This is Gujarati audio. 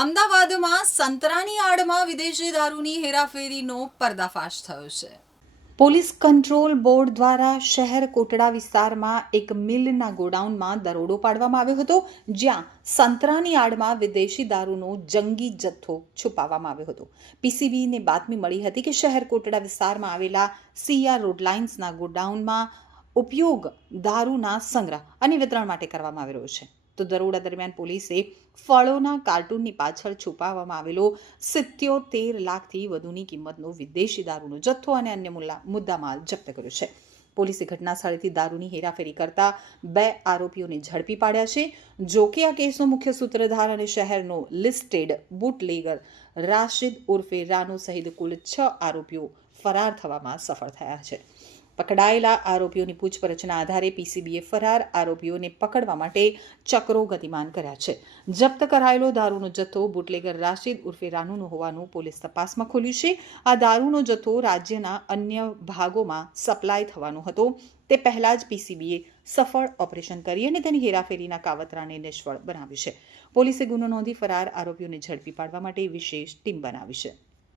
અમદાવાદમાં સંતરાની આડમાં વિદેશી દારૂની હેરાફેરીનો પર્દાફાશ થયો છે. પોલીસ કંટ્રોલ બોર્ડ દ્વારા શહેર કોટડા વિસ્તારમાં એક મિલના ગોડાઉનમાં દરોડો પાડવામાં આવ્યો હતો, જ્યાં સંતરાની આડમાં વિદેશી દારૂનો જંગી જથ્થો છુપાવવામાં આવ્યો હતો. પીસીબીને બાતમી મળી હતી કે શહેર કોટડા વિસ્તારમાં આવેલા સીઆર રોડ લાઇન્સના ગોડાઉનમાં ઉપયોગ દારૂના સંગ્રહ અને વિતરણ માટે કરવામાં આવી રહ્યો છે. તો દરોડા દરમિયાન પોલીસે ફળોના કાર્ટૂનની પાછળ છુપાવવામાં આવેલો સિત્યોતેર લાખથી વધુની કિંમતનો વિદેશી દારૂનો જથ્થો અને અન્ય મુદ્દામાલ જપ્ત કર્યો છે. પોલીસે ઘટના સ્થળેથી દારૂની હેરાફેરી કરતા બે આરોપીઓને ઝડપી પાડ્યા છે. જો કે આ કેસનો મુખ્ય સૂત્રધાર અને શહેરનો લિસ્ટેડ બુટલેગર રાશિદ ઉર્ફે રાનો સહિત કુલ છ આરોપીઓ ફરાર થવામાં સફળ થયા છે. પકડાયેલા આરોપીઓની પૂછપરછના આધારે પીસીબીએ ફરાર આરોપીઓને પકડવા માટે ચક્રો ગતિમાન કર્યા છે. જપ્ત કરાયેલો દારૂનો જથ્થો બુટલેગર રાશિદ ઉર્ફે રાનુનો હોવાનું પોલીસ તપાસમાં ખોલ્યું છે. આ દારૂનો જથ્થો રાજ્યના અન્ય ભાગોમાં સપ્લાય થવાનો હતો. તે પહેલાં જ પીસીબીએ સફળ ઓપરેશન કરી અને તેની હેરાફેરીના કાવતરાને નિષ્ફળ બનાવ્યું છે. પોલીસે ગુનો નોંધી ફરાર આરોપીઓને ઝડપી પાડવા માટે વિશેષ ટીમ બનાવી છે.